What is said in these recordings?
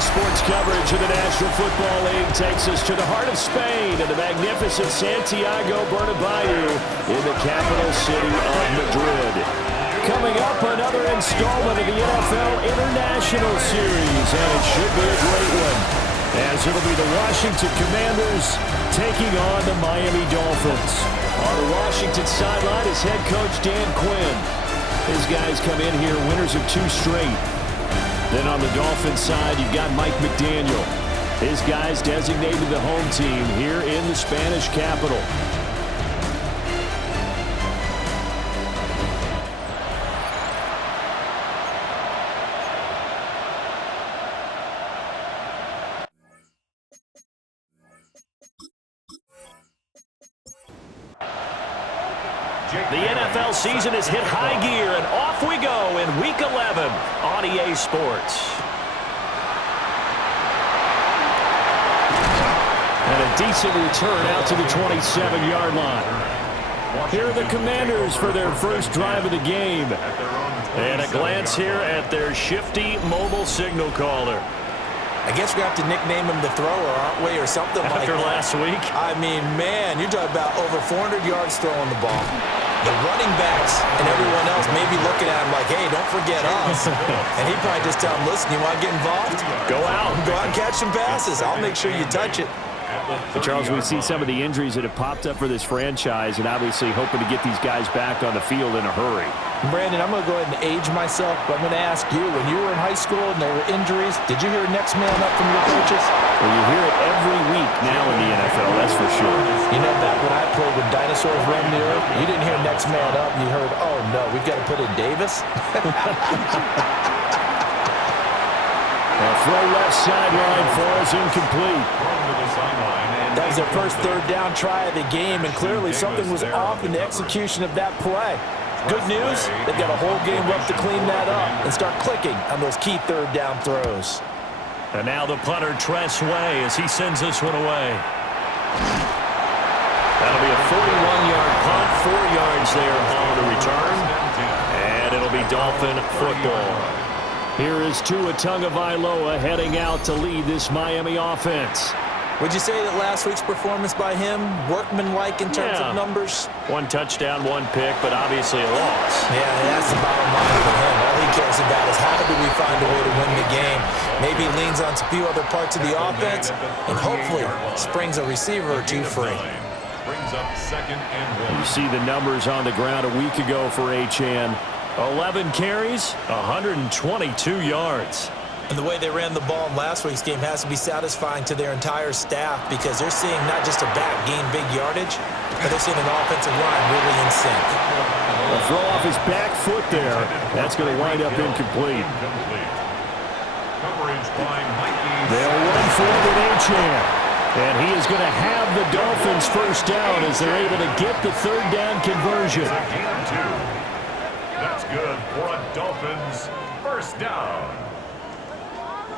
Sports coverage of the National Football League takes us to the heart of Spain and the magnificent Santiago Bernabeu in the capital city of Madrid. Coming up, another installment of the NFL International Series, and it should be a great one, as it'll be the Washington Commanders taking on the Miami Dolphins. On the Washington sideline is head coach Dan Quinn. His guys come in here winners of 2 straight. Then on the Dolphins side, you've got Mike McDaniel. His guys designated the home team here in the Spanish capital. The NFL season has hit high gear, and off we go in Week 11 on EA Sports. And a decent return out to the 27-yard line. Here are the Commanders for their first drive of the game. And a glance here at their shifty mobile signal caller. I guess we're going to have to nickname him the thrower, aren't we, or something like that. After last week? I mean, man, you're talking about over 400 yards throwing the ball. The running backs and everyone else may be looking at him like, hey, don't forget us. And he'd probably just tell them, listen, you want to get involved? Go out and catch some passes. I'll make sure you touch it. But Charles, we see some of the injuries that have popped up for this franchise, and obviously hoping to get these guys back on the field in a hurry. Brandon, I'm going to go ahead and age myself, but I'm going to ask you, when you were in high school and there were injuries, did you hear next man up from your coaches? Well, you hear it every week now in the NFL, that's for sure. You know, back when I played when dinosaurs roamed the earth, you didn't hear next man up. You heard, oh, no, we've got to put in Davis. Throw left sideline falls incomplete. That was their first third down try of the game, and clearly something was off in the execution of that play. Good news, they've got a whole game left to clean that up and start clicking on those key third down throws. And now the punter, Tress Way, as he sends this one away. That'll be a 41-yard punt, 4 yards there on the return. And it'll be Dolphin football. Here is Tua Tagovailoa heading out to lead this Miami offense. Would you say that last week's performance by him, workmanlike in terms of numbers? 1 touchdown, 1 pick, but obviously a loss. Yeah, that's the bottom line for him. All he cares about is how do we find a way to win the game. Maybe leans on a few other parts of the offense, and hopefully springs a receiver or 2 free. Brings up 2nd and 1. You see the numbers on the ground a week ago for H.N. 11 carries, 122 yards. And the way they ran the ball in last week's game has to be satisfying to their entire staff, because they're seeing not just a back gain big yardage, but they're seeing an offensive line really in sync. A throw off his back foot there. That's going to wind up incomplete. Coverage by Mikey. They'll run forward H.N. And he is going to have the Dolphins first down as they're able to get the third down conversion. It's a gain of 2. That's good for a Dolphins first down.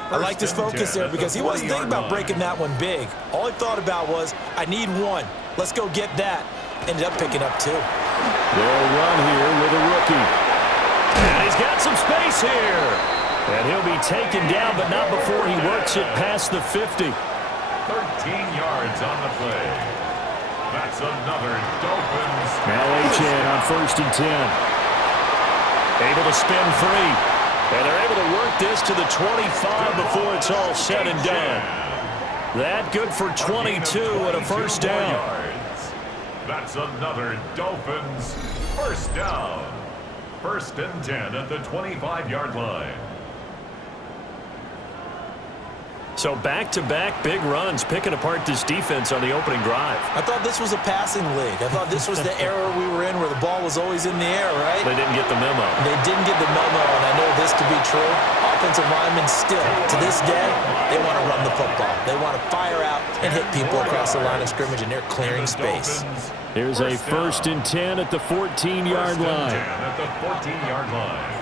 I like his focus there, because he wasn't thinking about breaking that one big. All he thought about was, I need 1. Let's go get that. Ended up picking up 2. They'll run here with a rookie. And he's got some space here. And he'll be taken down, but not before he works it past the 50. 13 yards on the play. That's another Dolphins. Now H.N. on 1st and 10. Able to spin free. And they're able to work this to the 25 before it's all said and done. That good for 22 and a first down. That's another Dolphins first down. 1st and 10 at the 25-yard line. So back-to-back big runs, picking apart this defense on the opening drive. I thought this was a passing league. I thought this was the era we were in where the ball was always in the air, right? They didn't get the memo. They didn't get the memo, and I know this to be true. Offensive linemen still, to this day, they want to run the football. They want to fire out and hit people across the line of scrimmage, and they're clearing space. Here's a 1st and 10 at the 14-yard line. At the 14-yard line.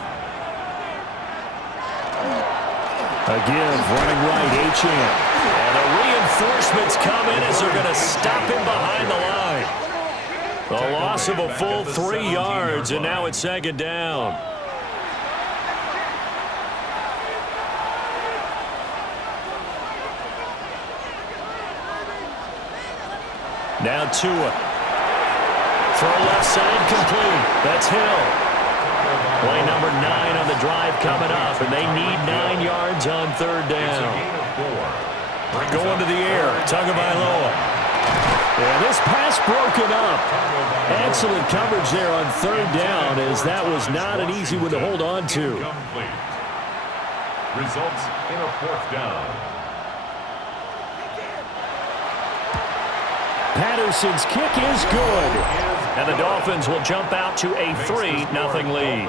A give, running right, H.N. And the reinforcements come in as they're going to stop him behind the line. The loss of a full 3 yards, and now it's 2nd down. Now Tua. Throw left side complete. That's Hill. Play number 9 on the drive coming up, and they need 9 yards on third down. Going to the air, Tagovailoa. And this pass broken up. Excellent coverage there on third down, as that was not an easy one to hold on to. Results in a 4th down. Patterson's kick is good. And the Dolphins will jump out to a 3-0 lead.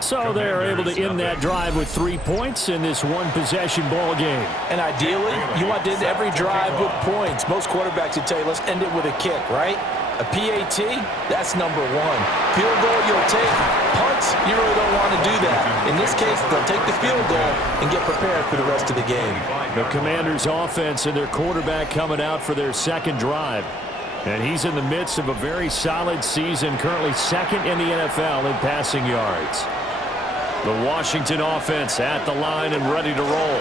So they're able to end that drive with 3 points in this one-possession ball game. And ideally, you want to end every drive with points. Most quarterbacks would tell you, let's end it with a kick, right? A PAT, that's number 1. Field goal, you'll take. Punts, you really don't want to do that. In this case, they'll take the field goal and get prepared for the rest of the game. The Commanders' offense and their quarterback coming out for their second drive. And he's in the midst of a very solid season, currently second in the NFL in passing yards. The Washington offense at the line and ready to roll.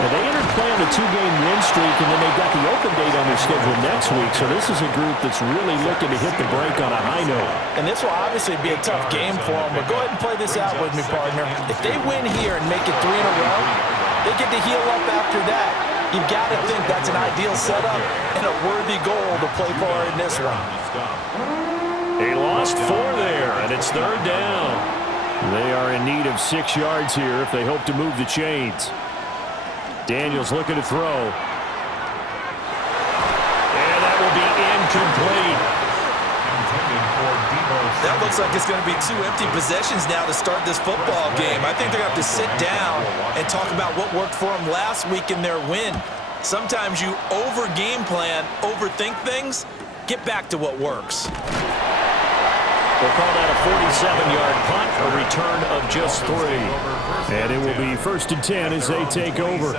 And they entered play on a 2-game win streak, and then they've got the open date on their schedule next week. So this is a group that's really looking to hit the break on a high note. And this will obviously be a tough game for them, but go ahead and play this out with me, partner. If they win here and make it 3 in a row, they get to heal up after that. You've got to think that's an ideal setup and a worthy goal to play for in this one. They lost 4 there, and it's third down. They are in need of 6 yards here if they hope to move the chains. Daniels looking to throw. And that will be incomplete. That looks like it's going to be 2 empty possessions now to start this football game. I think they're going to have to sit down and talk about what worked for them last week in their win. Sometimes you over-game plan, overthink things, get back to what works. We'll call that a 47-yard punt, a return of just 3. And it will be 1st and 10 as they take over.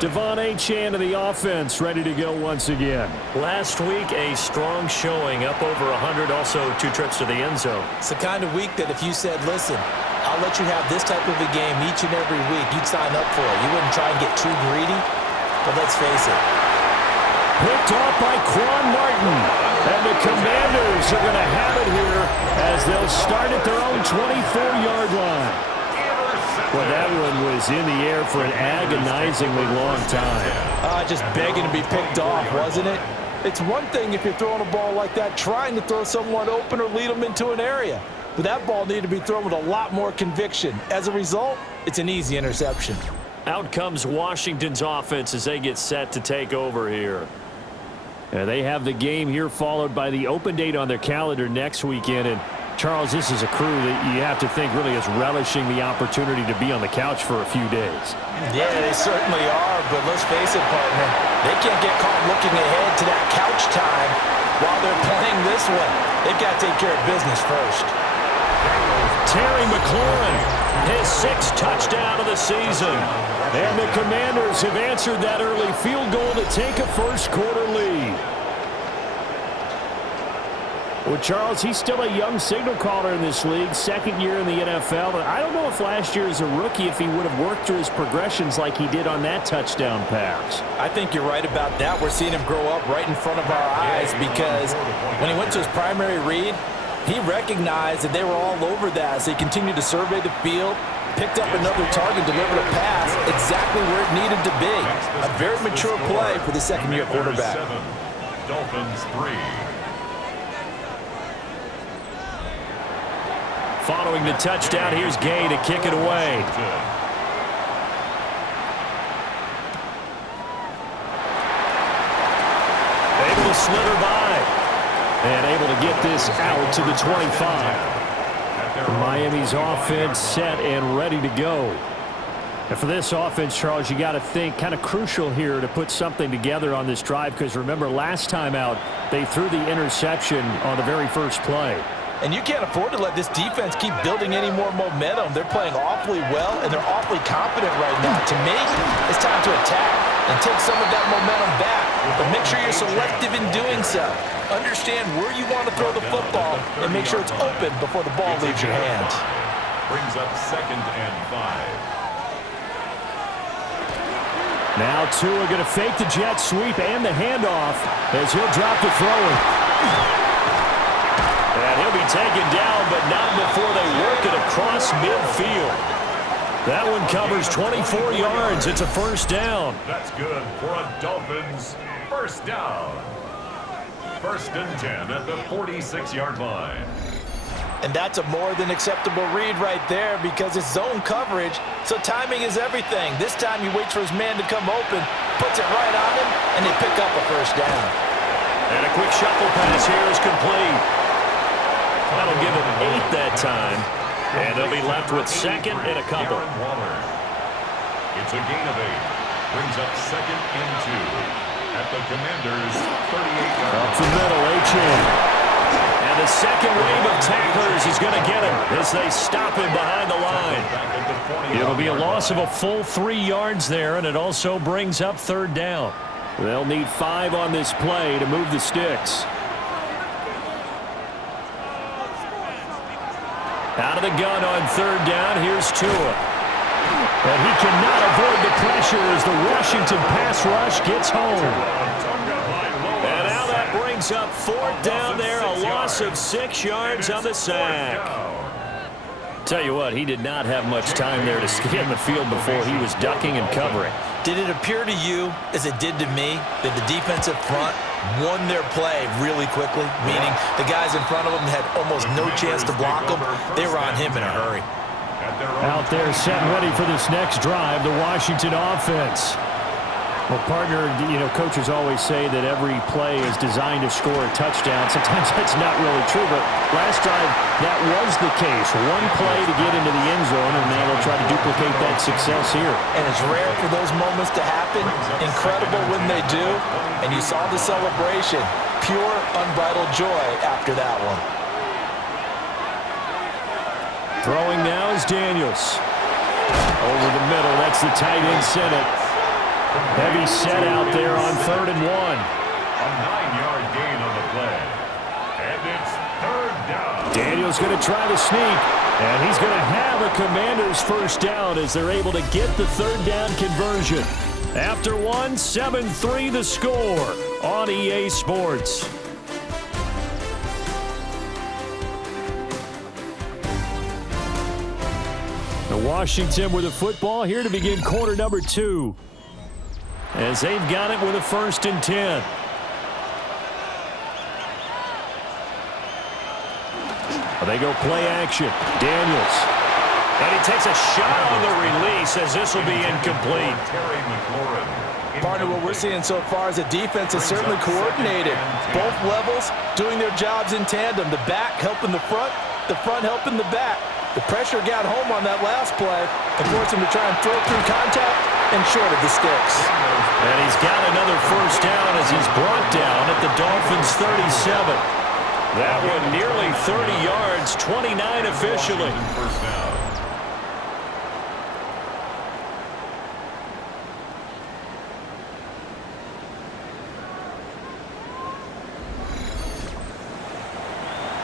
Devon Achane of the offense ready to go once again. Last week, a strong showing, up over 100, also 2 trips to the end zone. It's the kind of week that if you said, listen, I'll let you have this type of a game each and every week, you'd sign up for it. You wouldn't try and get too greedy, but let's face it. Picked off by Quan Martin. And the Commanders are going to have it here as they'll start at their own 24-yard line. Well, that one was in the air for an agonizingly long time. Just begging to be picked off, wasn't it? It's one thing if you're throwing a ball like that, trying to throw someone open or lead them into an area. But that ball needed to be thrown with a lot more conviction. As a result, it's an easy interception. Out comes Washington's offense as they get set to take over here. They have the game here followed by the open date on their calendar next weekend. And, Charles, this is a crew that you have to think really is relishing the opportunity to be on the couch for a few days. Yeah, they certainly are, but let's face it, partner. They can't get caught looking ahead to that couch time while they're playing this one. They've got to take care of business first. Terry McLaurin, his 6th touchdown of the season. And the Commanders have answered that early field goal to take a first-quarter lead. Well, Charles, he's still a young signal caller in this league, 2nd year in the NFL. But I don't know if last year as a rookie, if he would have worked through his progressions like he did on that touchdown pass. I think you're right about that. We're seeing him grow up right in front of our eyes because when he went to his primary read, he recognized that they were all over that. So he continued to survey the field, picked up another target, delivered a pass exactly where it needed to be. A very mature play for the 2nd-year quarterback. Dolphins 3. Following the touchdown, here's Gay to kick it away. Able to slither by. And able to get this out to the 25. Miami's offense set and ready to go. And for this offense, Charles, you got to think kind of crucial here to put something together on this drive because remember last time out they threw the interception on the very first play. And you can't afford to let this defense keep building any more momentum. They're playing awfully well, and they're awfully confident right now. To me, it's time to attack and take some of that momentum back. But make sure you're selective in doing so. Understand where you want to throw the football and make sure it's open before the ball leaves your hands. Brings up 2nd and 5. Now Tua going to fake the jet sweep and the handoff as he'll drop the throw. And he'll be taken down, but not before they work it across midfield. That one covers 24 yards. It's a first down. That's good for a Dolphins first down. 1st and 10 at the 46-yard line. And that's a more than acceptable read right there because it's zone coverage, so timing is everything. This time he waits for his man to come open, puts it right on him, and they pick up a first down. And a quick shuffle pass here is complete. That'll give him 8 that time, and they'll be left with second and a couple. It's a gain of 8. Brings up 2nd and 2 at the Commanders' 38-yard line. Up the middle, H.A. And the second wave of tacklers is going to get him as they stop him behind the line. It'll be a loss of a full 3 yards there, and it also brings up 3rd down. They'll need 5 on this play to move the sticks. Out of the gun on 3rd down, here's Tua. But he cannot avoid the pressure as the Washington pass rush gets home. And now that brings up 4th down there, a loss of 6 yards on the sack. Tell you what, he did not have much time there to scan the field before he was ducking and covering. Did it appear to you, as it did to me, that the defensive front won their play really quickly? Meaning the guys in front of them had almost no chance to block them. They were on him in a hurry. Out there set ready for this next drive, the Washington offense. Well, partner, coaches always say that every play is designed to score a touchdown. Sometimes that's not really true, but last drive, that was the case. One play to get into the end zone, and now they'll try to duplicate that success here. And it's rare for those moments to happen. Incredible when they do. And you saw the celebration. Pure, unbridled joy after that one. Throwing now is Daniels. Over the middle, that's the tight end Senate. Heavy set out there on 3rd and 1. A 9-yard gain on the play. And it's 3rd down. Daniels going to try to sneak. And he's going to have a Commanders first down as they're able to get the 3rd down conversion. After 1, 7-3 the score on EA Sports. The Washington with the football here to begin quarter number 2. As they've got it with a 1st and 10. They go play action. Daniels. And he takes a shot on the release as this will be incomplete. Partner, what we're seeing so far is the defense is certainly coordinated. Both levels doing their jobs in tandem. The back helping the front helping the back. The pressure got home on that last play and forced him to try and throw through contact and short of the sticks. And he's got another first down as he's brought down at the Dolphins' 37. That one nearly 30 yards, 29 officially. First down.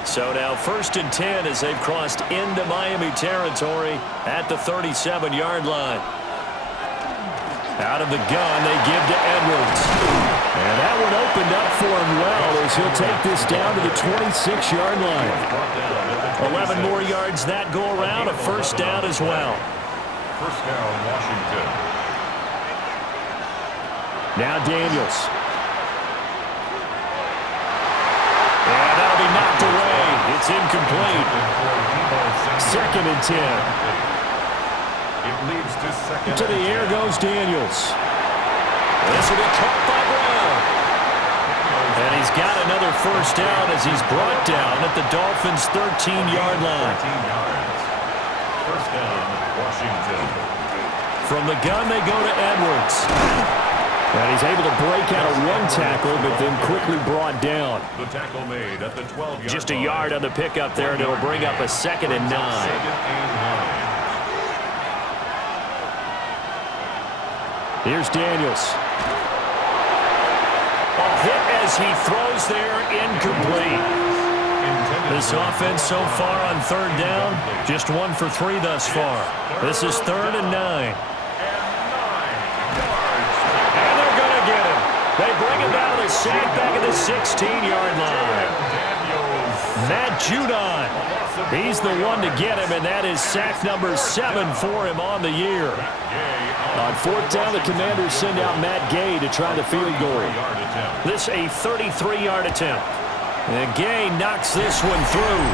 So now 1st and 10 as they've crossed into Miami territory at the 37-yard line. Out of the gun, they give to Edwards. And that one opened up for him well as he'll take this down to the 26-yard line. 11 more yards that go around, a first down as well. First down, Washington. Now Daniels. And that'll be knocked away. It's incomplete. 2nd and 10. It leads to 2nd. To the air goes Daniels. This will be caught by Brown. And he's got another first down as he's brought down at the Dolphins' 13-yard line. 13 yards. First down, Washington. From the gun, they go to Edwards. And he's able to break out of one tackle, but then quickly brought down. The tackle made at the 12-yard line. Just a yard on the pickup there, and it'll bring up a 2nd and 9. 2nd and 9. Here's Daniels. A hit as he throws there, incomplete. This offense so far on 3rd down, just 1 for 3 thus far. This is 3rd and 9. sack back at the 16-yard line. Matt Judon. He's the one to get him, and that is sack number 7 for him on the year. On 4th down, the Commanders send out Matt Gay to try the field goal. This a 33-yard attempt. And Gay knocks this one through.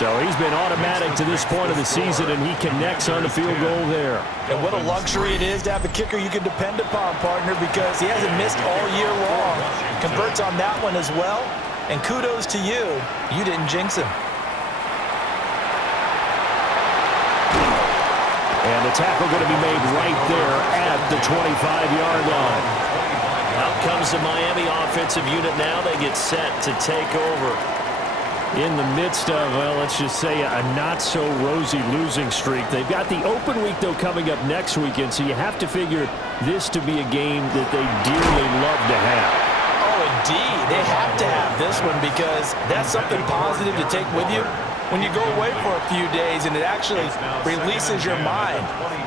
So he's been automatic to this point of the season, and he connects on the field goal there. And what a luxury it is to have a kicker you can depend upon, partner, because he hasn't missed all year long. Converts on that one as well. And kudos to you. You didn't jinx him. And the tackle going to be made right there at the 25-yard line. Out comes the Miami offensive unit now. They get set to take over. In the midst of, well, let's just say a not-so-rosy losing streak. They've got the open week, though, coming up next weekend, so you have to figure this to be a game that they dearly love to have. Oh, indeed. They have to have this one because that's something positive to take with you when you go away for a few days, and it actually releases your mind.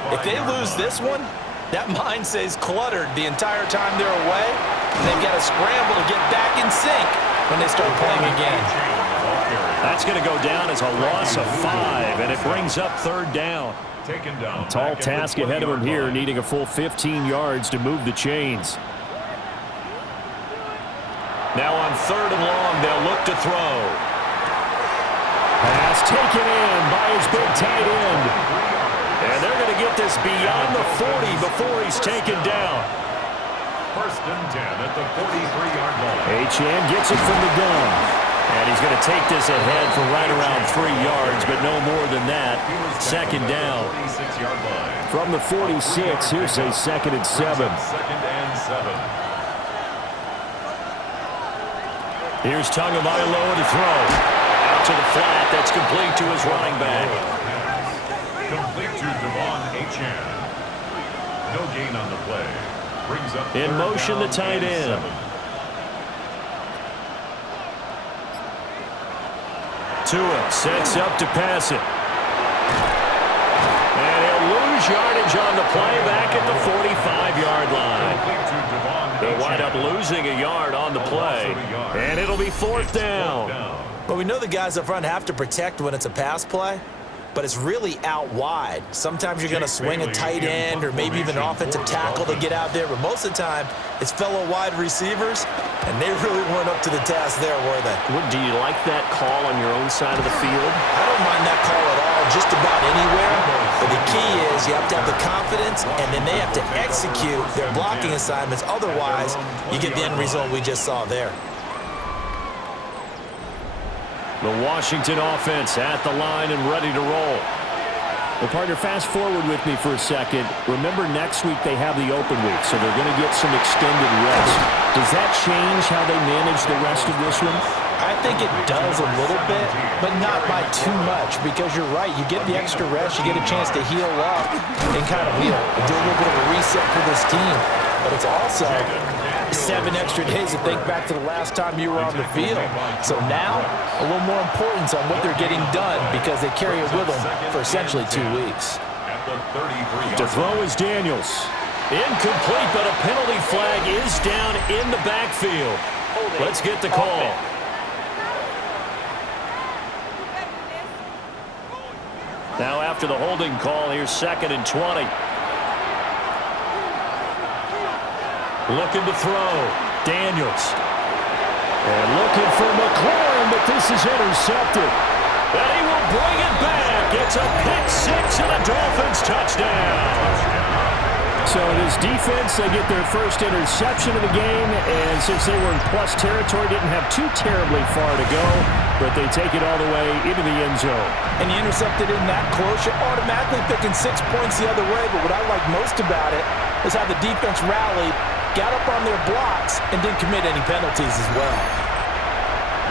If they lose this one, that mind stays cluttered the entire time they're away, and they've got to scramble to get back in sync when they start playing again. That's going to go down as a loss of 5, and it brings up 3rd down. Tall task ahead of him here, needing a full 15 yards to move the chains. Now on 3rd and long, they'll look to throw. Pass taken in by his big tight end. And they're going to get this beyond the 40 before he's taken down. 1st and 10 at the 43-yard line. Achane gets it from the gun. And he's going to take this ahead for right around 3 yards, but no more than that. 2nd down. From the 46, here's a 2nd and 7. Here's Tagovailoa to throw. Out to the flat. That's complete to his running back. Complete to Devon Achane. No gain on the play. Brings up in motion the tight end. Tua sets up to pass it. And he'll lose yardage on the play back at the 45-yard line. They'll wind up losing a yard on the play. And it'll be 4th down. But we know the guys up front have to protect when it's a pass play, but it's really out wide. Sometimes you're going to swing a tight end or maybe even an offensive tackle to get out there, but most of the time it's fellow wide receivers, and they really weren't up to the task there, were they? Do you like that call on your own side of the field? I don't mind that call at all, just about anywhere. But the key is you have to have the confidence, and then they have to execute their blocking assignments. Otherwise, you get the end result we just saw there. The Washington offense at the line and ready to roll. Well, partner, fast forward with me for a second. Remember, next week they have the open week, so they're going to get some extended rest. Does that change how they manage the rest of this one? I think it does a little bit, but not by too much, because you're right. You get the extra rest, you get a chance to heal up and kind of do a little bit of a reset for this team. But it's also 7 extra days to think back to the last time you were on the field. So now, a little more importance on what they're getting done because they carry it with them for essentially 2 weeks. To throw is Daniels. Incomplete, but a penalty flag is down in the backfield. Let's get the call. Now after the holding call, here's 2nd and 20. Looking to throw. Daniels. And looking for McLaurin, but this is intercepted. And he will bring it back. It's a pick-6 and a Dolphins touchdown. So this defense, they get their first interception of the game, and since they were in plus territory, didn't have too terribly far to go, but they take it all the way into the end zone. And you intercepted in that close, you're automatically picking 6 points the other way, but what I like most about it is how the defense rallied, got up on their blocks, and didn't commit any penalties as well.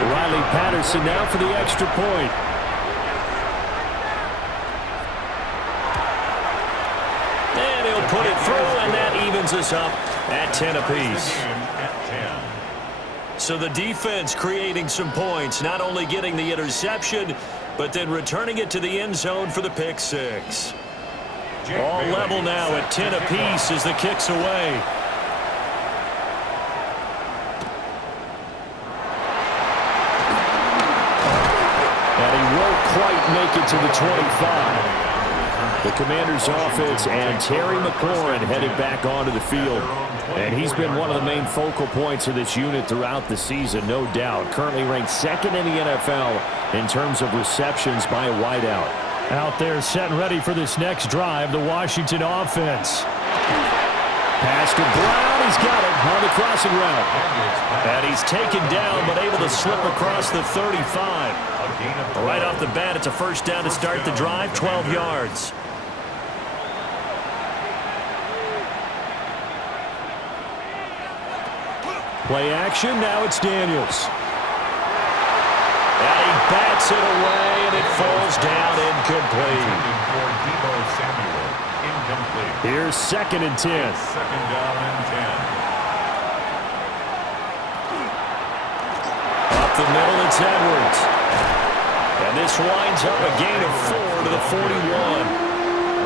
Riley Patterson now for the extra point. And he'll put it through, and that evens us up at 10 apiece. So the defense creating some points, not only getting the interception, but then returning it to the end zone for the pick 6. All level now at 10 apiece as the kick's away. quite make it to the 25. The Commanders' offense and Terry McLaurin headed back onto the field. And he's been one of the main focal points of this unit throughout the season, no doubt. Currently ranked second in the NFL in terms of receptions by a wideout. Out there set and ready for this next drive, the Washington offense. Pass to Brown. He's got it on the crossing route. And he's taken down but able to slip across the 35. Right off the bat, it's a first down to start the drive, 12 yards. Play action, now it's Daniels. And he bats it away, and it falls down incomplete. Here's 2nd and 10. Second down and 10. Up the middle, it's Edwards. And this winds up a gain of 4 to the 41.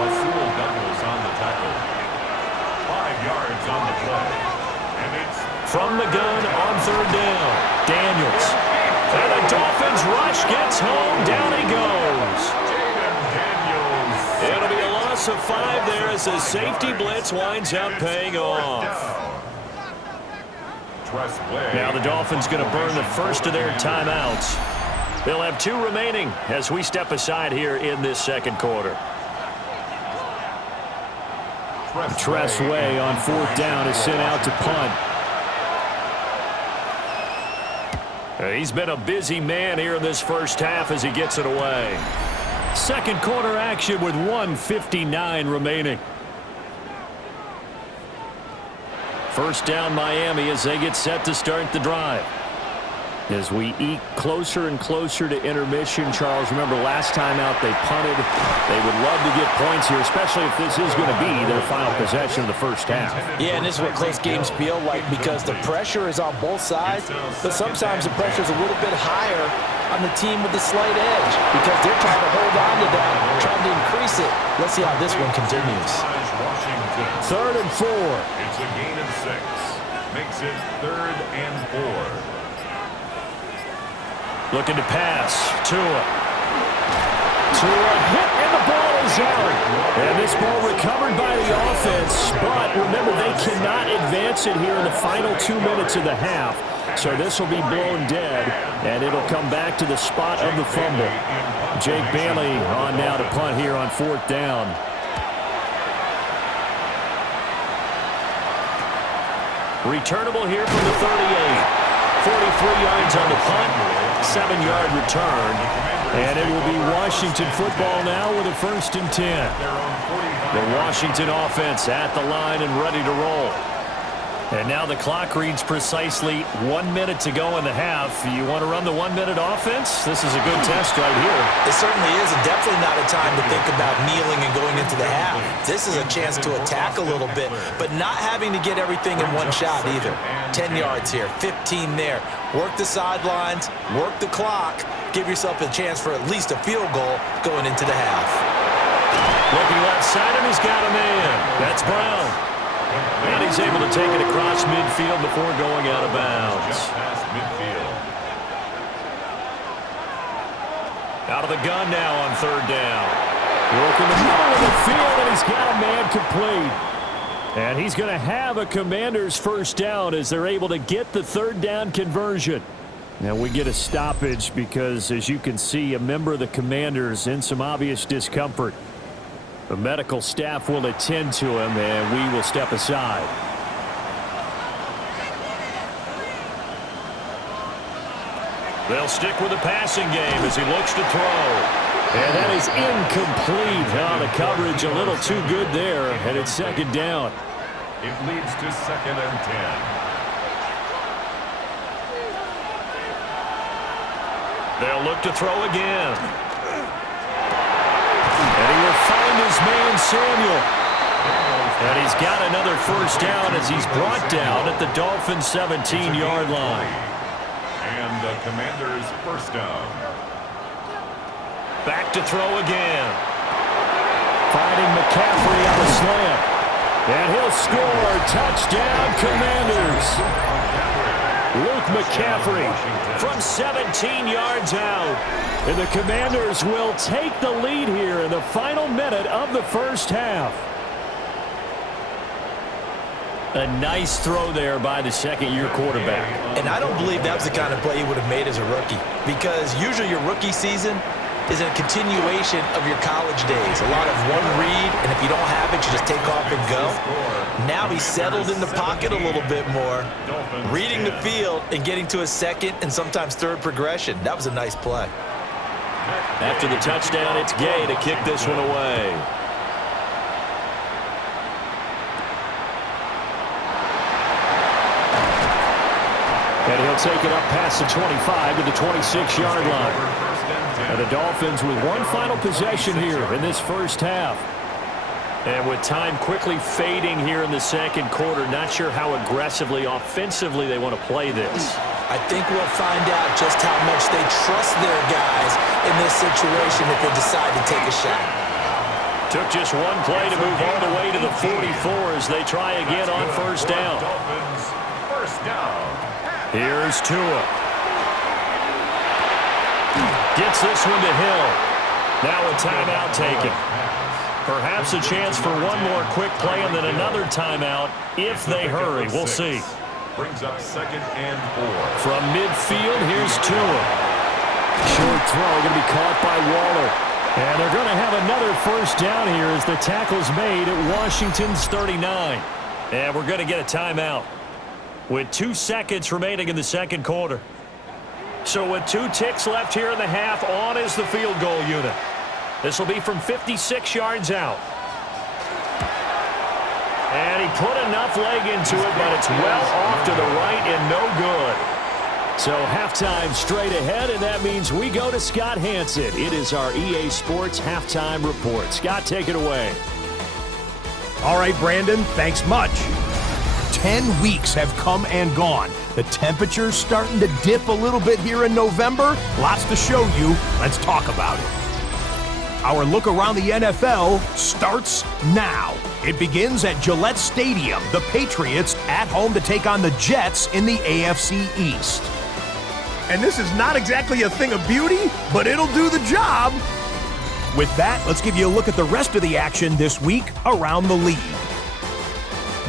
Rasul Douglas on the tackle. 5 yards on the play. And it's from the gun on 3rd down. Daniels. And the Dolphins rush gets home. Down he goes. It'll be a loss of 5 there as the safety blitz winds up paying off. Now the Dolphins going to burn the first of their timeouts. They'll have 2 remaining as we step aside here in this second quarter. Tressway on 4th down is sent out to punt. He's been a busy man here in this first half as he gets it away. Second quarter action with 1:59 remaining. First down Miami as they get set to start the drive. As we eke closer and closer to intermission, Charles, remember last time out they punted. They would love to get points here, especially if this is going to be their final possession of the first half. Yeah, and this is what close games feel like because the pressure is on both sides, but sometimes the pressure is a little bit higher on the team with the slight edge because they're trying to hold on to that, trying to increase it. Let's see how this one continues. 3rd and 4. It's a gain of 6. Makes it 3rd and 4. Looking to pass. Tua hit, and the ball is out. And this ball recovered by the offense. But remember, they cannot advance it here in the final 2 minutes of the half. So this will be blown dead, and it'll come back to the spot of the fumble. Jake Bailey on now to punt here on 4th down. Returnable here from the 38. 43 yards on the punt, 7-yard return. And it will be Washington football now with a 1st and 10. The Washington offense at the line and ready to roll. And now the clock reads precisely 1 minute to go in the half. You want to run the 1-minute offense? This is a good test right here. It certainly is, and definitely not a time to think about kneeling and going into the half. This is a chance to attack a little bit, but not having to get everything in one shot either. 10 yards here, 15 there. Work the sidelines, work the clock. Give yourself a chance for at least a field goal going into the half. Looking left side, and he's got a man. That's Brown. And he's able to take it across midfield before going out of bounds. Just past midfield. Out of the gun now on 3rd down. Working the middle of the field, and he's got a man complete. And he's going to have a Commanders first down as they're able to get the 3rd down conversion. Now we get a stoppage because, as you can see, a member of the Commanders in some obvious discomfort. The medical staff will attend to him, and we will step aside. They'll stick with the passing game as he looks to throw. And that is incomplete. The coverage a little too good there, and it's 2nd down. It leads to 2nd and 10. They'll look to throw again. And he will find his man, Samuel. And he's got another first down as he's brought down at the Dolphins' 17-yard line. And the Commanders' first down. Back to throw again. Finding McCaffrey on the slant. And he'll score. Touchdown, Commanders. Luke McCaffrey. From 17 yards out. And the Commanders will take the lead here in the final minute of the first half. A nice throw there by the second-year quarterback. And I don't believe that was the kind of play he would have made as a rookie, because usually your rookie season is a continuation of your college days. A lot of one read, and if you don't have it, you just take off and go. Now he's settled in the pocket a little bit more, reading the field and getting to a second and sometimes third progression. That was a nice play. After the touchdown, it's Gay to kick this one away. And he'll take it up past the 25 to the 26-yard line. And the Dolphins with one final possession here in this first half. And with time quickly fading here in the second quarter, not sure how aggressively, offensively they want to play this. I think we'll find out just how much they trust their guys in this situation if they decide to take a shot. Took just one play to move all the way to the 44 as they try again on first down. First down. Here's Tua. Gets this one to Hill. Now a timeout taken. Perhaps a chance for one more quick play and then another timeout if they hurry. We'll see. Brings up 2nd and 4. From midfield, here's Tua. Short throw going to be caught by Waller. And they're going to have another first down here as the tackle's made at Washington's 39. And we're going to get a timeout with 2 seconds remaining in the second quarter. So with 2 ticks left here in the half, on is the field goal unit. This will be from 56 yards out. And he put enough leg into it, but it's well off to the right and no good. So halftime straight ahead, and that means we go to Scott Hanson. It is our EA Sports Halftime Report. Scott, take it away. All right, Brandon, thanks much. 10 weeks have come and gone. The temperature's starting to dip a little bit here in November. Lots to show you. Let's talk about it. Our look around the NFL starts now. It begins at Gillette Stadium. The Patriots at home to take on the Jets in the AFC East. And this is not exactly a thing of beauty, but it'll do the job. With that, let's give you a look at the rest of the action this week around the league.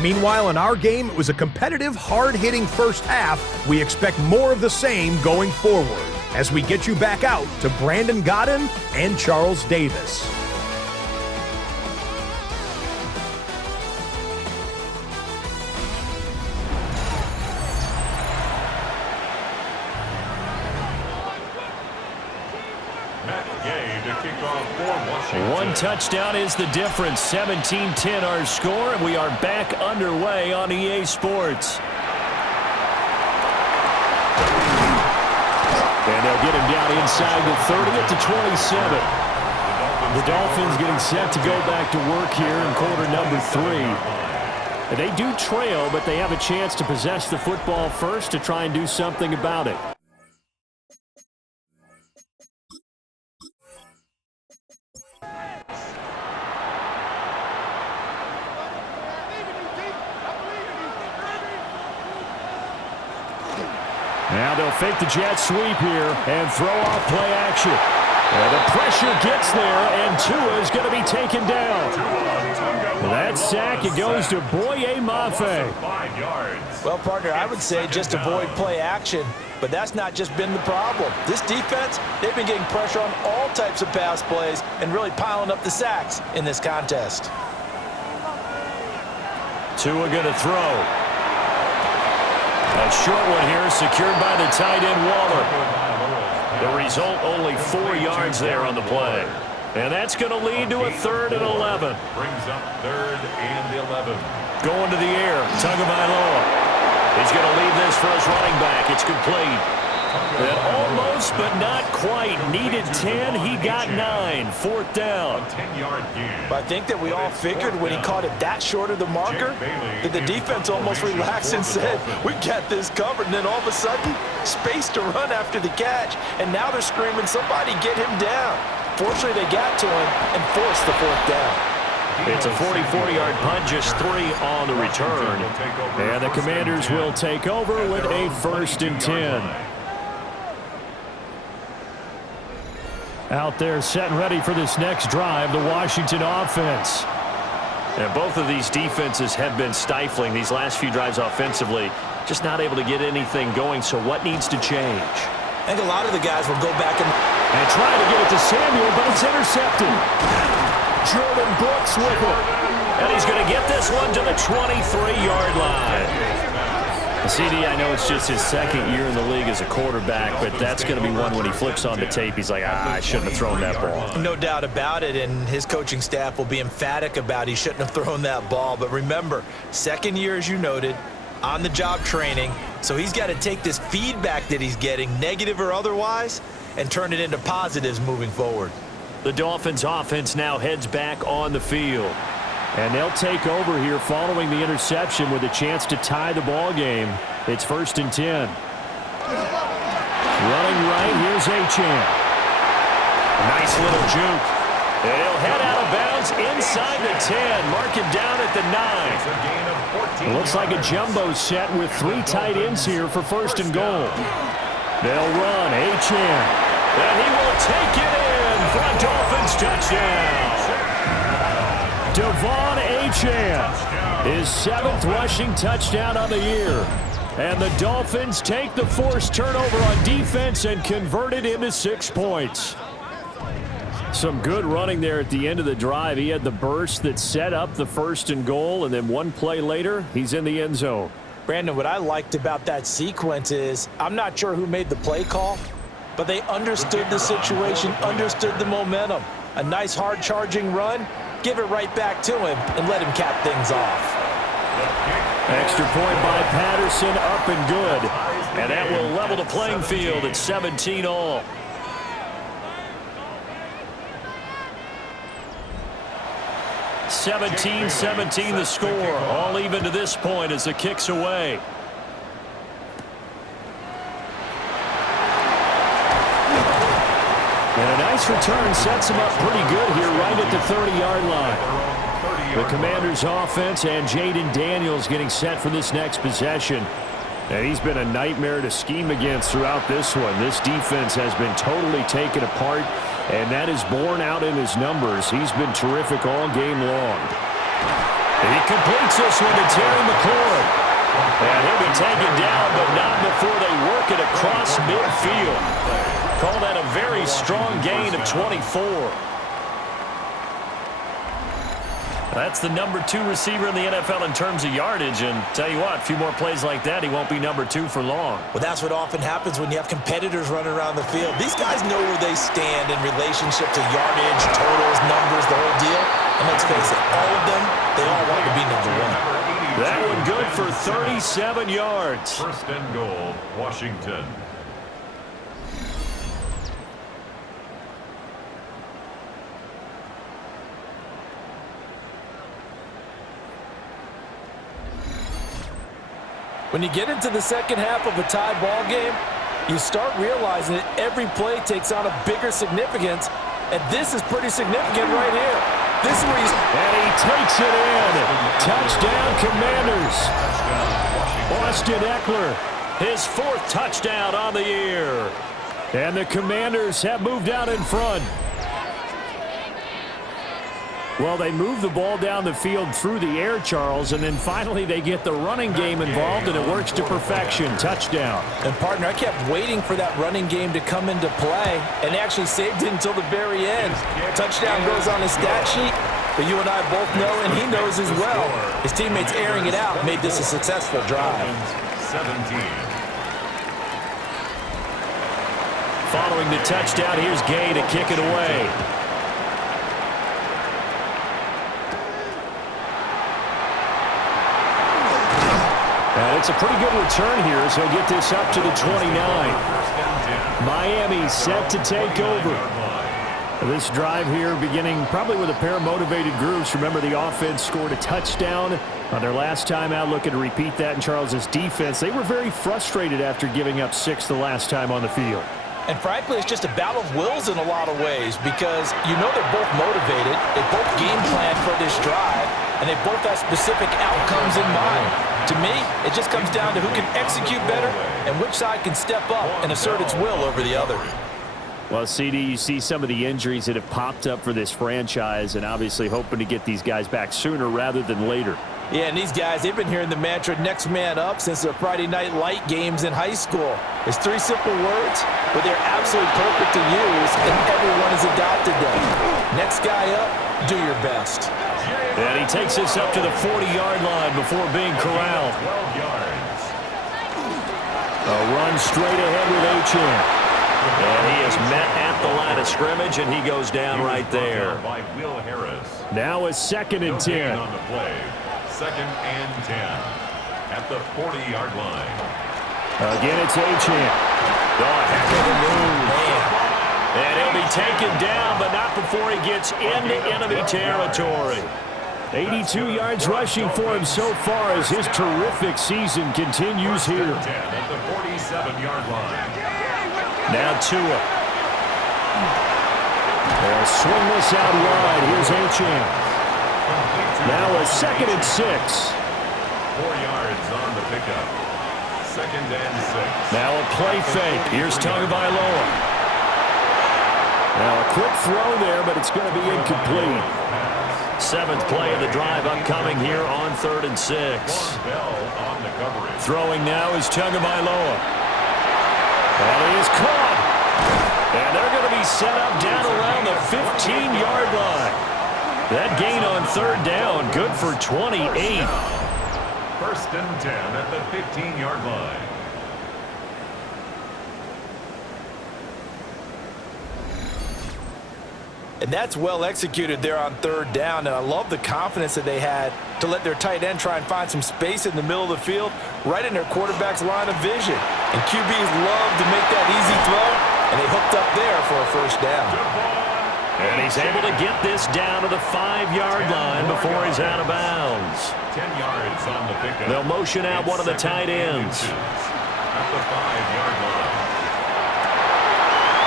Meanwhile, in our game, it was a competitive, hard-hitting first half. We expect more of the same going forward as we get you back out to Brandon Godden and Charles Davis. One touchdown is the difference. 17-10 our score, and we are back underway on EA Sports. And they'll get him down inside the 30 at the 27. The Dolphins getting set to go back to work here in quarter number 3. And they do trail, but they have a chance to possess the football first to try and do something about it. Now they'll fake the jet sweep here and throw off play action. And the pressure gets there, and Tua is going to be taken down. That sack, it goes to Boye Mafe. Well, partner, I would say just avoid play action, but that's not just been the problem. This defense, they've been getting pressure on all types of pass plays and really piling up the sacks in this contest. Tua going to throw. A short one here, secured by the tight end Waller. The result, only 4 yards there on the play. And that's going to lead to a 3rd and 11. Brings up 3rd and 11. Going to the air, Tagovailoa. He's going to leave this for his running back. It's complete. And almost, but not quite. Needed 10, he got 9. 4th down. 10-yard gain. I think that we all figured when he caught it that short of the marker that the defense almost relaxed and said, we've got this covered. And then all of a sudden, space to run after the catch. And now they're screaming, somebody get him down. Fortunately, they got to him and forced the 4th down. It's a 44-yard punt, just 3 on the return. And the Commanders will take over with a 1st and 10. Out there set and ready for this next drive, the Washington offense. And both of these defenses have been stifling these last few drives offensively. Just not able to get anything going, so what needs to change? I think a lot of the guys will go back and try to get it to Samuel, but it's intercepted. Jordan Brooks with it. And he's going to get this one to the 23-yard line. CD, I know it's just his 2nd year in the league as a quarterback, but that's going to be one when he flips on the tape, he's like, I shouldn't have thrown that ball. No doubt about it, and his coaching staff will be emphatic about he shouldn't have thrown that ball. But remember, 2nd year, as you noted, on-the-job training, so he's got to take this feedback that he's getting, negative or otherwise, and turn it into positives moving forward. The Dolphins offense now heads back on the field. And they'll take over here following the interception with a chance to tie the ball game. It's 1st and 10. Running right, here's Achane. Nice little juke. And he'll head out of bounds inside the 10. Mark him down at the 9. It looks like a jumbo set with 3 tight ends here for 1st and goal. They'll run, Achane. And he will take it in for a Dolphins touchdown. Devon Achane, his 7th rushing touchdown on the year. And the Dolphins take the forced turnover on defense and convert it into 6 points. Some good running there at the end of the drive. He had the burst that set up the 1st and goal, and then one play later, he's in the end zone. Brandon, what I liked about that sequence is I'm not sure who made the play call, but they understood the situation, understood the momentum. A nice hard-charging run. Give it right back to him and let him cap things off. Extra point by Patterson, up and good. And that will level the playing field at 17 all. (17-17) the score. All even to this point as the kick's away. And a nice return sets him up pretty good here right at the 30-yard line. The Commanders' offense and Jaden Daniels getting set for this next possession. And he's been a nightmare to scheme against throughout this one. This defense has been totally taken apart, and that is borne out in his numbers. He's been terrific all game long. He completes this one to Terry McLaurin. And he'll be taken down, but not before they work it across midfield. Call that a very strong gain of 24. That's the number 2 receiver in the NFL in terms of yardage. And tell you what, a few more plays like that, he won't be number 2 for long. Well, that's what often happens when you have competitors running around the field. These guys know where they stand in relationship to yardage, totals, numbers, the whole deal. And let's face it, all of them, they all want to be number 1. That one good for 37 yards. 1st and goal, Washington. When you get into the second half of a tie ball game, you start realizing that every play takes on a bigger significance, and this is pretty significant right here. This is where he's... And he takes it in. Touchdown, Commanders. Austin Eckler, his 4th touchdown on the year. And the Commanders have moved out in front. Well, they move the ball down the field through the air, Charles, and then finally they get the running game involved, and it works to perfection. Touchdown. And, partner, I kept waiting for that running game to come into play and actually saved it until the very end. Touchdown goes on his stat sheet, but you and I both know, and he knows as well, his teammates airing it out made this a successful drive. 17. Following the touchdown, here's Gay to kick it away. And it's a pretty good return here, so he'll get this up to the 29. Miami set to take over. This drive here beginning probably with a pair of motivated groups. Remember, the offense scored a touchdown on their last time out. Looking to repeat that in Charles's defense. They were very frustrated after giving up 6 the last time on the field. And frankly, it's just a battle of wills in a lot of ways because you know they're both motivated, they both game plan for this drive, and they both have specific outcomes in mind. To me, it just comes down to who can execute better and which side can step up and assert its will over the other. Well, CD, you see some of the injuries that have popped up for this franchise and obviously hoping to get these guys back sooner rather than later. Yeah, and these guys, they've been hearing the mantra next man up since their Friday night light games in high school. It's 3 simple words, but they're absolutely perfect to use, and everyone has adopted them. Next guy up, do your best. And he takes this up to the 40-yard line before being corralled. 12 yards. A run straight ahead with Achane. And he is met at the line of scrimmage, and he goes down right there. By Will Harris. Now a 2nd and 10. On the play. 2nd and 10 at the 40-yard line. Again, it's Achane. Oh, heck of a move. And he'll be taken down, but not before he gets into enemy territory. 82 yards rushing for him so far as his terrific season continues here. 10 at the 47-yard line. Now Tua. Swingless out wide. Here's Achane. Now a 2nd and 6. 4 yards on the pickup. 2nd and 6. Now a play fake. Here's Tagovailoa. Now a quick throw there, but it's going to be incomplete. 7th play of the drive upcoming here on 3rd and 6. Bell on the coverage. Throwing now is Tagovailoa. And he is caught. And they're going to be set up down around the 15-yard line. That gain on 3rd down, good for 28. 1st and 10 at the 15-yard line. And that's well executed there on 3rd down, and I love the confidence that they had to let their tight end try and find some space in the middle of the field, right in their quarterback's line of vision. And QBs love to make that easy throw, and they hooked up there for a 1st down. And he's able to get this down to the 5-yard line before he's out of bounds. 10 yards on the pickup. They'll motion out one of the tight ends. At the 5-yard line.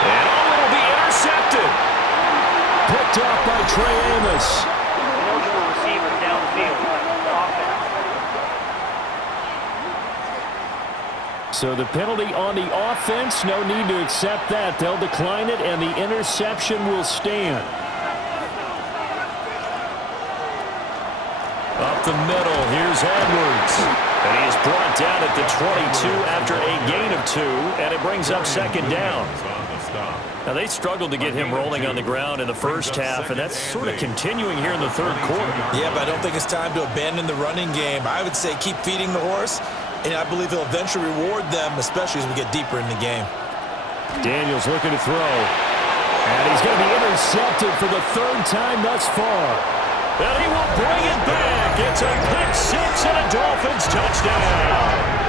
And it'll be intercepted. Picked up by Trey Amos. Eligible receiver downfield. Offense. So the penalty on the offense, no need to accept that. They'll decline it, and the interception will stand. Up the middle, here's Edwards. And he is brought down at the 22 after a gain of 2, and it brings up 2nd down. Now, they struggled to get him rolling on the ground in the first half, and that's sort of continuing here in the 3rd quarter. Yeah, but I don't think it's time to abandon the running game. I would say keep feeding the horse, and I believe he'll eventually reward them, especially as we get deeper in the game. Daniels looking to throw. And he's going to be intercepted for the 3rd time thus far. And he will bring it back. It's a pick 6 and a Dolphins touchdown.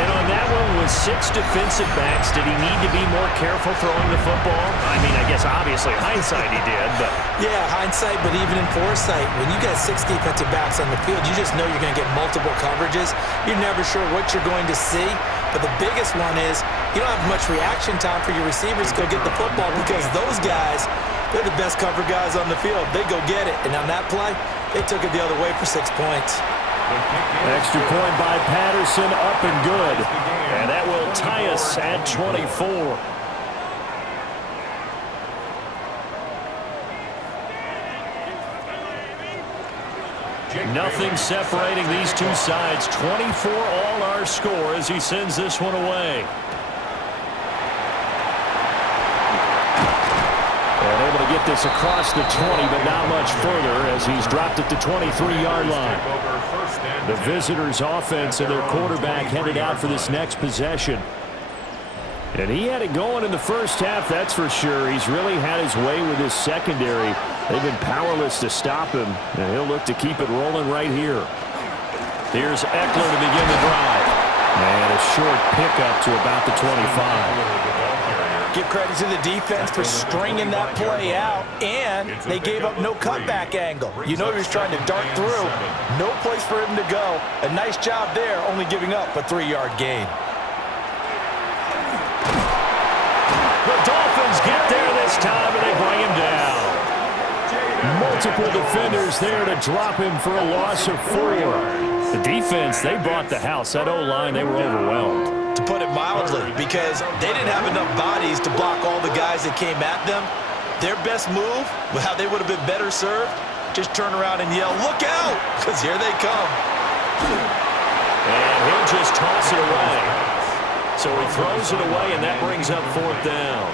And on that one with 6 defensive backs, did he need to be more careful throwing the football? I mean, I guess obviously hindsight he did, but... Yeah, hindsight, but even in foresight, when you got 6 defensive backs on the field, you just know you're going to get multiple coverages. You're never sure what you're going to see. But the biggest one is you don't have much reaction time for your receivers to go get the football because those guys, they're the best cover guys on the field. They go get it. And on that play, they took it the other way for 6 points. Extra point by Patterson, up and good. And that will tie us at 24. Nothing separating these two sides. 24 all our score as he sends this one away. And able to get this across the 20, but not much further as he's dropped it to 23-yard line. The visitors' offense and their quarterback headed out for this next possession. And he had it going in the first half, that's for sure. He's really had his way with his secondary. They've been powerless to stop him, and he'll look to keep it rolling right here. Here's Eckler to begin the drive. And a short pickup to about the 25. Give credit to the defense for stringing that play out, and they gave up no cutback angle. You know he was trying to dart through. No place for him to go. A nice job there, only giving up a 3-yard gain. this time, and they bring him down. Multiple defenders there to drop him for a loss of 4. The defense, they brought the house. That O-line, they were overwhelmed. To put it mildly, because they didn't have enough bodies to block all the guys that came at them. Their best move, how they would have been better served, just turn around and yell, "Look out!" because here they come. And he'll just toss it away. So he throws it away, and that brings up 4th down.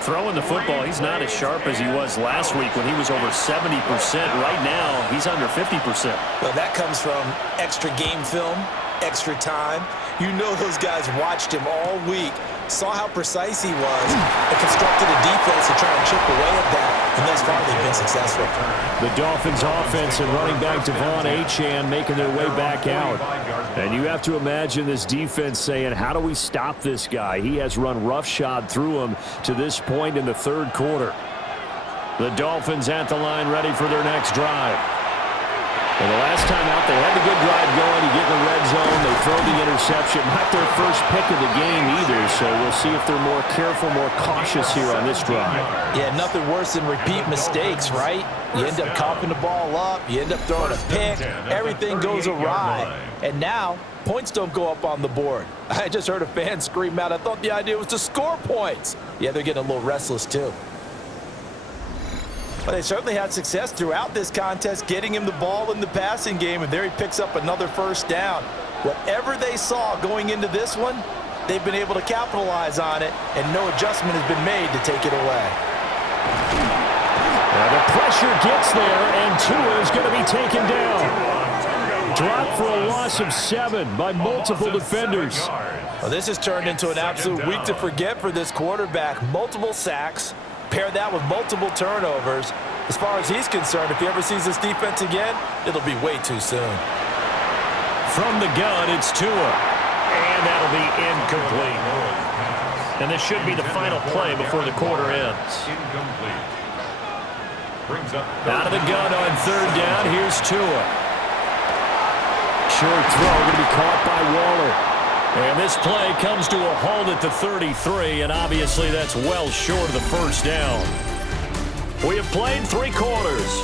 Throwing the football, he's not as sharp as he was last week when he was over 70%. Right now, he's under 50%. Well, that comes from extra game film, extra time. You know those guys watched him all week, saw how precise he was, and constructed a defense to try and chip away at that, and thus far they've been successful. The Dolphins offense and running back Devon Achane making their way back out. And you have to imagine this defense saying, how do we stop this guy? He has run roughshod through him to this point in the 3rd quarter. The Dolphins at the line ready for their next drive. And the last time out, they had the good drive going. You get in the red zone, they throw the interception. Not their first pick of the game either, so we'll see if they're more careful, more cautious here on this drive. Yeah, nothing worse than repeat mistakes, right? You end up coughing the ball up, you end up throwing a pick, everything goes awry. And now, points don't go up on the board. I just heard a fan scream out, I thought the idea was to score points. Yeah, they're getting a little restless too. But they certainly had success throughout this contest, getting him the ball in the passing game, and there he picks up another 1st down. Whatever they saw going into this one, they've been able to capitalize on it, and no adjustment has been made to take it away. Now the pressure gets there, and Tua is going to be taken down. Dropped for a loss of 7 by multiple defenders. Well, this has turned into an absolute week to forget for this quarterback. Multiple sacks. Pair that with multiple turnovers. As far as he's concerned, if he ever sees this defense again, it'll be way too soon. From the gun, it's Tua. And that'll be incomplete. And this should be the final play before the quarter ends. Out of the gun on 3rd down, here's Tua. Short throw, going to be caught by Waller. And this play comes to a halt at the 33, and obviously that's well short of the 1st down. We have played 3 quarters.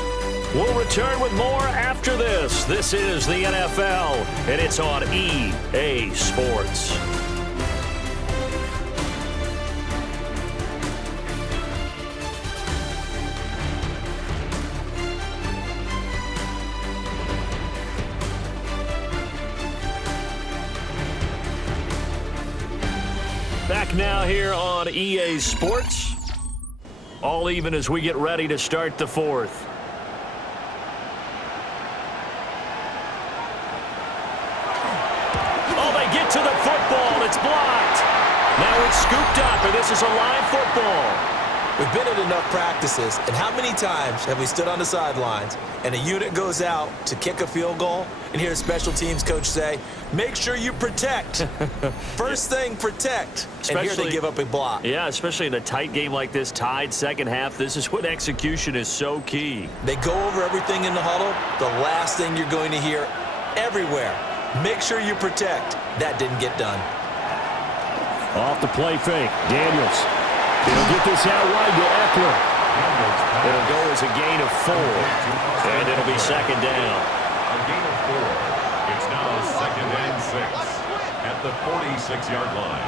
We'll return with more after this. This is the NFL, and it's on EA Sports. Back now here on EA Sports. All even as we get ready to start the 4th. Oh, they get to the football. It's blocked. Now it's scooped up, and this is a live football. We've been at enough practices, and how many times have we stood on the sidelines and a unit goes out to kick a field goal and hear a special teams coach say, make sure you protect. First thing, protect. And here they give up a block. Yeah, especially in a tight game like this, tied 2nd half. This is when execution is so key. They go over everything in the huddle. The last thing you're going to hear everywhere, make sure you protect. That didn't get done. Off the play fake, Daniels. He'll get this out wide to Eckler. It'll go as a gain of 4, and it'll be 2nd down. A gain of 4. It's now 2nd and 6 at the 46-yard line.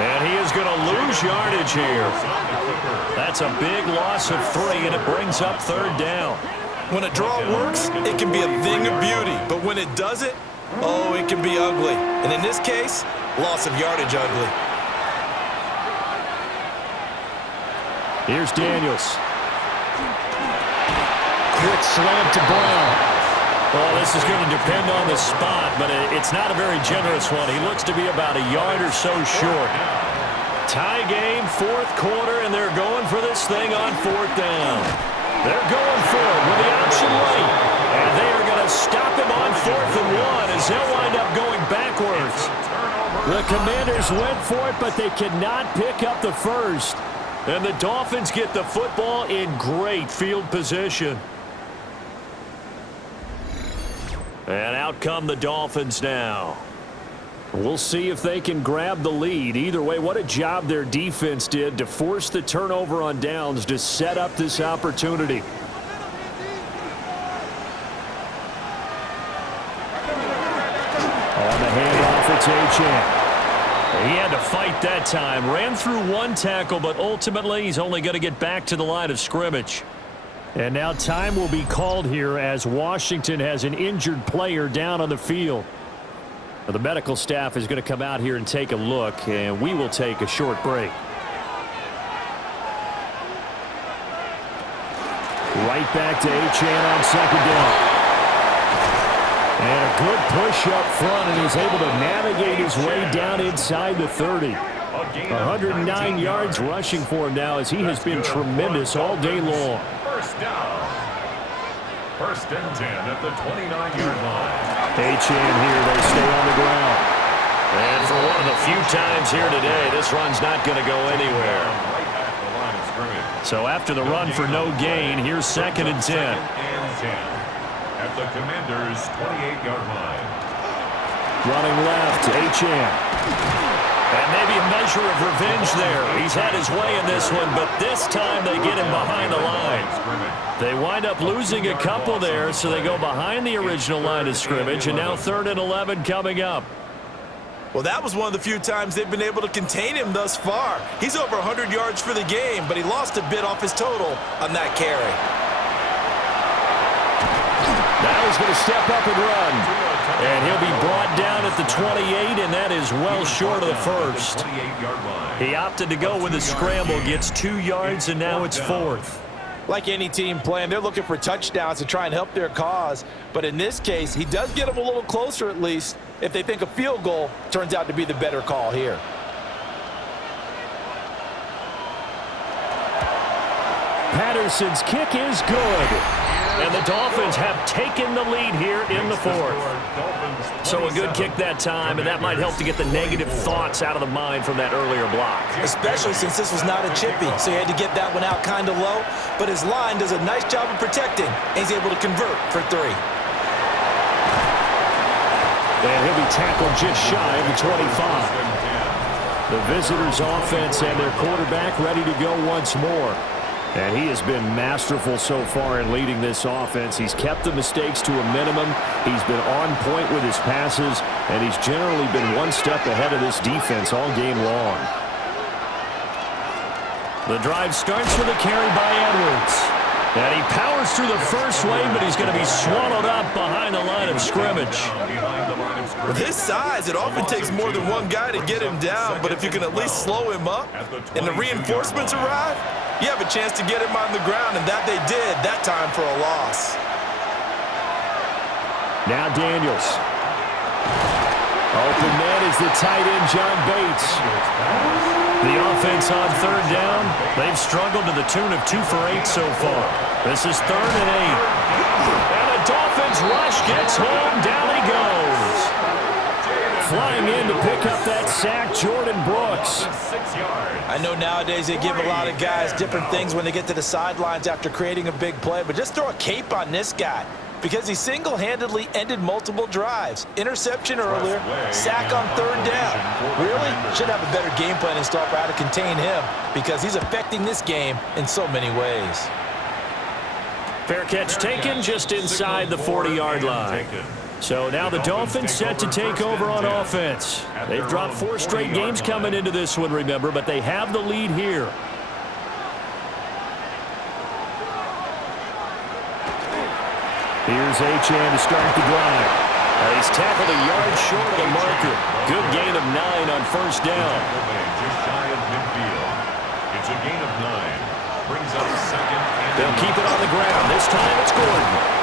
And he is going to lose yardage here. That's a big loss of 3, and it brings up 3rd down. When a draw works, it can be a thing of beauty. But when it doesn't, oh, it can be ugly. And in this case, loss of yardage ugly. Here's Daniels. Quick slant to Brown. Well, this is going to depend on the spot, but it's not a very generous one. He looks to be about a yard or so short. Tie game, 4th quarter, and they're going for this thing on 4th down. They're going for it with the option right. And they are going to stop him on 4th and 1 as he'll wind up going backwards. The Commanders went for it, but they cannot pick up the first. And the Dolphins get the football in great field position. And out come the Dolphins now. We'll see if they can grab the lead. Either way, what a job their defense did to force the turnover on downs to set up this opportunity. On the handoff, it's Achane. He had to fight that time. Ran through one tackle, but ultimately he's only going to get back to the line of scrimmage. And now time will be called here as Washington has an injured player down on the field. Well, the medical staff is going to come out here and take a look, and we will take a short break. Right back to Achane on second down. And a good push up front, and he's able to navigate his way down inside the 30. 109 yards rushing for him now as he has been tremendous all day long. First down. First and 10 at the 29-yard line. Achane here, they stay on the ground. And for one of the few times here today, this run's not going to go anywhere. Right at the line of scrimmage. So after the run for no gain, here's second and 10. Second and 10. At the Commanders' 28-yard line. Running left, Achane. And maybe a measure of revenge there. He's had his way in this one, but this time they get him behind the line. They wind up losing a couple there, so they go behind the original line of scrimmage, and now 3rd and 11 coming up. Well, that was one of the few times they've been able to contain him thus far. He's over 100 yards for the game, but he lost a bit off his total on that carry. Now he's going to step up and run. And he'll be brought down at the 28, and that is well short of the first. He opted to go with a scramble, gets 2 yards, and now it's 4th. Like any team playing, they're looking for touchdowns to try and help their cause. But in this case, he does get them a little closer at least if they think a field goal turns out to be the better call here. Patterson's kick is good. And the Dolphins have taken the lead here in the 4th. So a good kick that time, and that might help to get the negative thoughts out of the mind from that earlier block. Especially since this was not a chippy, so he had to get that one out kind of low. But his line does a nice job of protecting, and he's able to convert for 3. And he'll be tackled just shy of the 25. The visitors' offense and their quarterback ready to go once more. And he has been masterful so far in leading this offense. He's kept the mistakes to a minimum. He's been on point with his passes, and he's generally been one step ahead of this defense all game long. The drive starts with a carry by Edwards. And he powers through the first wave, but he's going to be swallowed up behind the line of scrimmage. With his size, it often takes more than one guy to get him down, but if you can at least slow him up and the reinforcements arrive, you have a chance to get him on the ground, and that they did that time for a loss. Now Daniels. Open man is the tight end, John Bates. The offense on 3rd down, they've struggled to the tune of 2 for 8 so far. This is 3rd and 8. And the Dolphins rush gets home, down he goes. Flying in to pick up that sack, Jordan Brooks. I know nowadays they give a lot of guys different things when they get to the sidelines after creating a big play, but just throw a cape on this guy because he single-handedly ended multiple drives. Interception earlier, sack on 3rd down. Really should have a better game plan installed for how to contain him because he's affecting this game in so many ways. Fair catch taken just inside the 40-yard line. So now the Dolphins set to take over on offense. They've dropped 4 straight games coming into this one, remember, but they have the lead here. Here's Achane to start the drive. He's tackled a yard short of the marker. Good gain of 9 on 1st down. Just shy of midfield. It's a gain of 9. Brings up 2nd. They'll keep it on the ground. This time it's Gordon.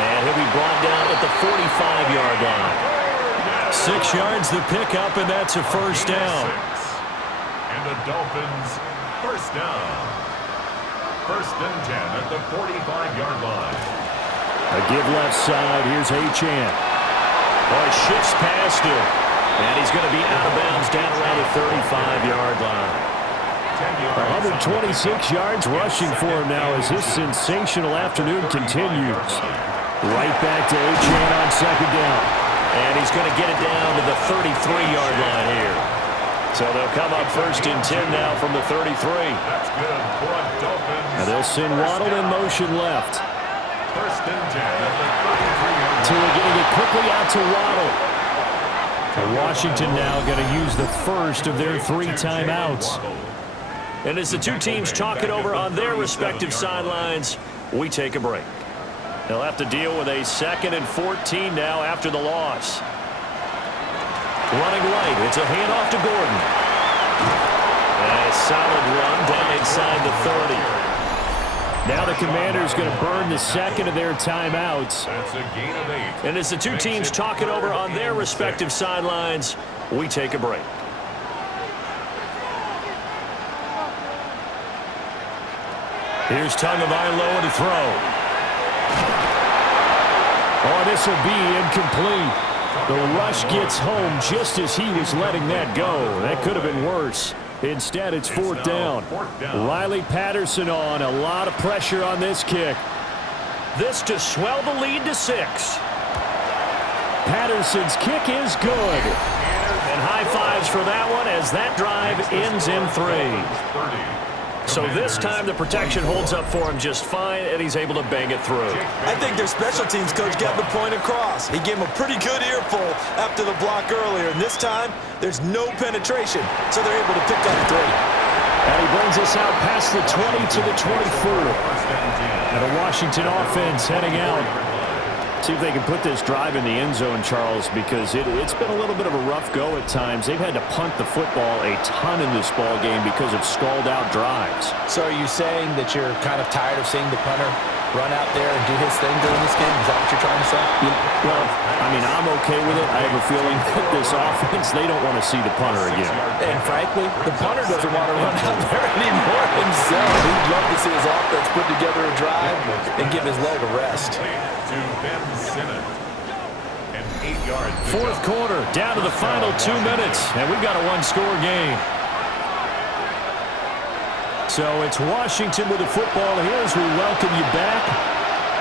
And he'll be brought down at the 45-yard line. 6 yards the pickup, and that's a 1st down. And the Dolphins, 1st down. 1st and 10 at the 45-yard line. A give left side. Here's Achane. Oh, he shifts past him. And he's going to be out of bounds down around the 35-yard line. 126 yards rushing for him now as his sensational afternoon continues. Right back to Achane on 2nd down. And he's going to get it down to the 33-yard line here. So they'll come up 1st and 10 now from the 33. That's good for a Dolphins. And they'll send Waddle in motion left. 1st and 10 at the 33-yard line. Tua getting it quickly out to Waddle. And Washington now going to use the first of their 3 timeouts. And as the two teams talk it over on their respective sidelines, we take a break. They'll have to deal with a 2nd and 14 now after the loss. Running right, it's a handoff to Gordon. And a solid run down inside the 30. Now the Commanders going to burn the 2nd of their timeouts. That's a gain of 8. And as the two teams talk it over on their respective sidelines, we take a break. Here's Tagovailoa to throw. Oh, this will be incomplete. The rush gets home just as he was letting that go. That could have been worse. Instead, it's 4th down. Riley Patterson on. A lot of pressure on this kick. This to swell the lead to 6. Patterson's kick is good. And high fives for that one as that drive ends in 3. So this time the protection holds up for him just fine, and he's able to bang it through. I think their special teams coach got the point across. He gave him a pretty good earful after the block earlier, and this time there's no penetration, so they're able to pick up 3. And he brings us out past the 20 to the 24. And a Washington offense heading out. See if they can put this drive in the end zone, Charles, because it's been a little bit of a rough go at times. They've had to punt the football a ton in this ball game because of stalled-out drives. So are you saying that you're kind of tired of seeing the punter run out there and do his thing during this game? Is that what you're trying to say? Well, I mean, I'm okay with it. I have a feeling that this offense, they don't want to see the punter again. And frankly, the punter doesn't want to run out there anymore himself. He'd love to see his offense put together a drive and give his leg a rest. To Ben Simmons. An 8-yard. 4th quarter, down to the final 2 minutes, and we've got a 1-score game. So it's Washington with the football here as we welcome you back.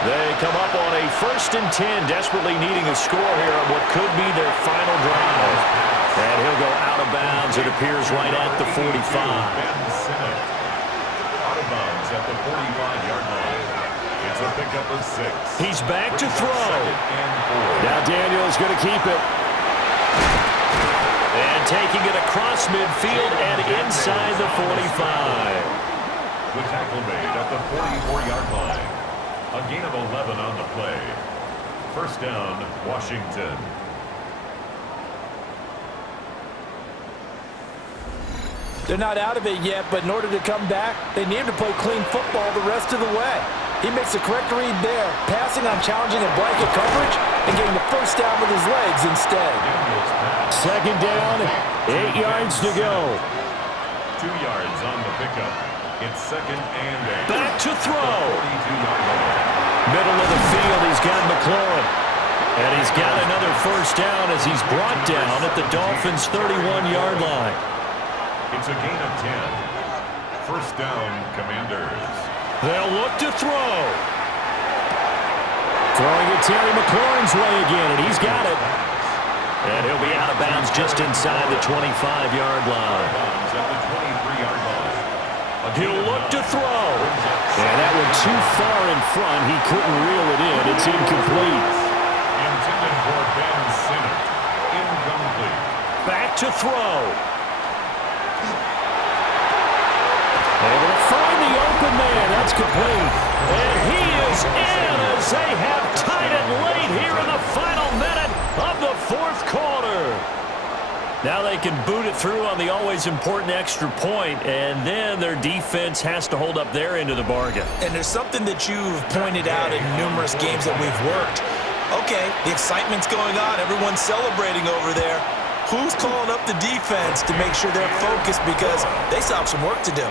They come up on a 1st and 10, desperately needing a score here on what could be their final drive. And he'll go out of bounds, it appears, right at the 45. Ben Simmons. Out of bounds at the 45-yard line. It's a pickup of 6. He's back to throw. Now Daniel's going to keep it. And taking it across midfield and inside the 45. The tackle made at the 44-yard line. A gain of 11 on the play. 1st down, Washington. They're not out of it yet, but in order to come back, they need to play clean football the rest of the way. He makes the correct read there, passing on challenging a blanket coverage and getting the 1st down with his legs instead. 2nd down, 8 yards to go. 2 yards on the pickup. It's 2nd and 8. Back to throw. 42-yard line. Middle of the field, he's got McLaurin. And he's got another 1st down as he's brought down at the Dolphins' 31-yard line. It's a gain of 10. 1st down, Commanders. They'll look to throw. Throwing it Terry McLaurin's way again, and he's got it. And he'll be out of bounds just inside the 25-yard line. At the 23-yard line. He'll look to throw. And that one too far in front. He couldn't reel it in. It's incomplete. Intended for Ben Simmons. Incomplete. Back to throw. Able to find the open man. That's complete. And he is in as they have tied it late here in the final minute of the 4th quarter. Now they can boot it through on the always important extra point, and then their defense has to hold up their end of the bargain. And there's something that you've pointed out in numerous games that we've worked. Okay, the excitement's going on. Everyone's celebrating over there. Who's calling up the defense to make sure they're focused because they still have some work to do?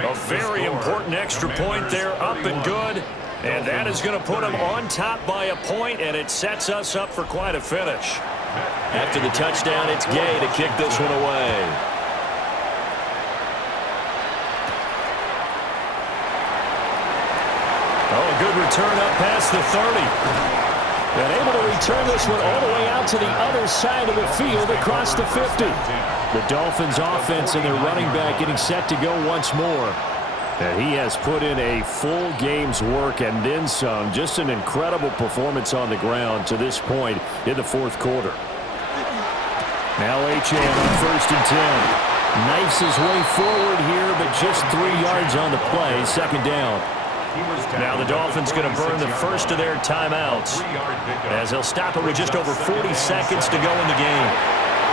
A very important extra point there, up and good. And that is going to put them on top by a point, and it sets us up for quite a finish. After the touchdown, it's Gay to kick this one away. Oh, a good return up past the 30. And able to return this one all the way out to the other side of the field across the 50. The Dolphins offense and their running back getting set to go once more. And he has put in a full game's work and then some. Just an incredible performance on the ground to this point in the fourth quarter. Now Achane on 1st and 10. Knifes his way forward here, but just 3 yards on the play. Second down. Now the Dolphins going to burn the first of their timeouts as they'll stop it with just over 40 seconds to go in the game.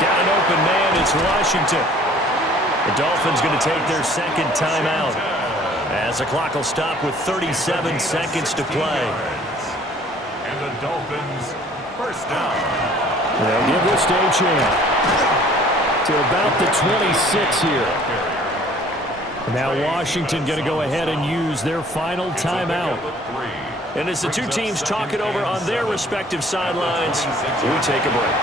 Got an open man. It's Washington. The Dolphins going to take their second timeout as the clock will stop with 37 seconds to play. And the Dolphins first down. They'll give this to Achane to about the 26 here. Now Washington going to go ahead and use their final timeout. And as the two teams talk it over on their respective sidelines, we take a break.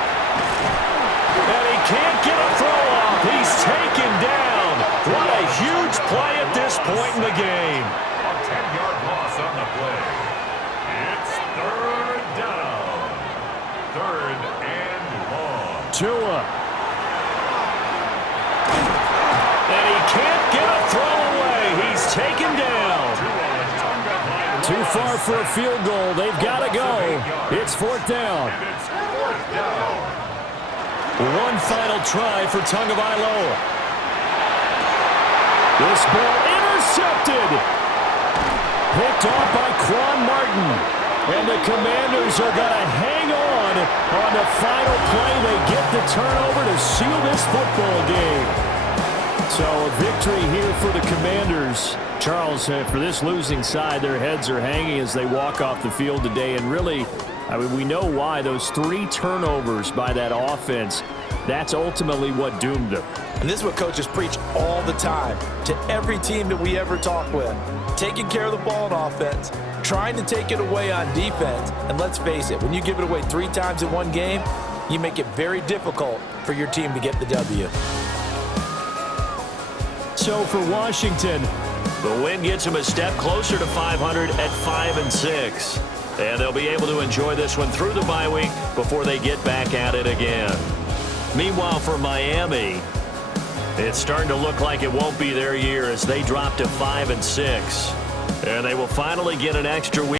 And he can't get a throw off. He's taken down. What a huge play at this point in the game. A 10-yard loss on the play. It's third down. Third and long. Tua. And he can't get a throw away. He's taken down. Too far for a field goal. They've got to go. It's fourth down. One final try for Tagovailoa. This ball intercepted. Picked off by Quan Martin. And the Commanders are going to hang on the final play. They get the turnover to seal this football game. So a victory here for the Commanders. Charles, for this losing side, their heads are hanging as they walk off the field today. And really, I mean, we know why. Those 3 turnovers by that offense, that's ultimately what doomed them. And this is what coaches preach all the time to every team that we ever talk with. Taking care of the ball on offense, trying to take it away on defense. And let's face it, when you give it away 3 times in one game, you make it very difficult for your team to get the W. So for Washington, the win gets them a step closer to 500 at 5-6. And they'll be able to enjoy this one through the bye week before they get back at it again. Meanwhile, for Miami, it's starting to look like it won't be their year as they drop to 5-6. And they will finally get an extra week.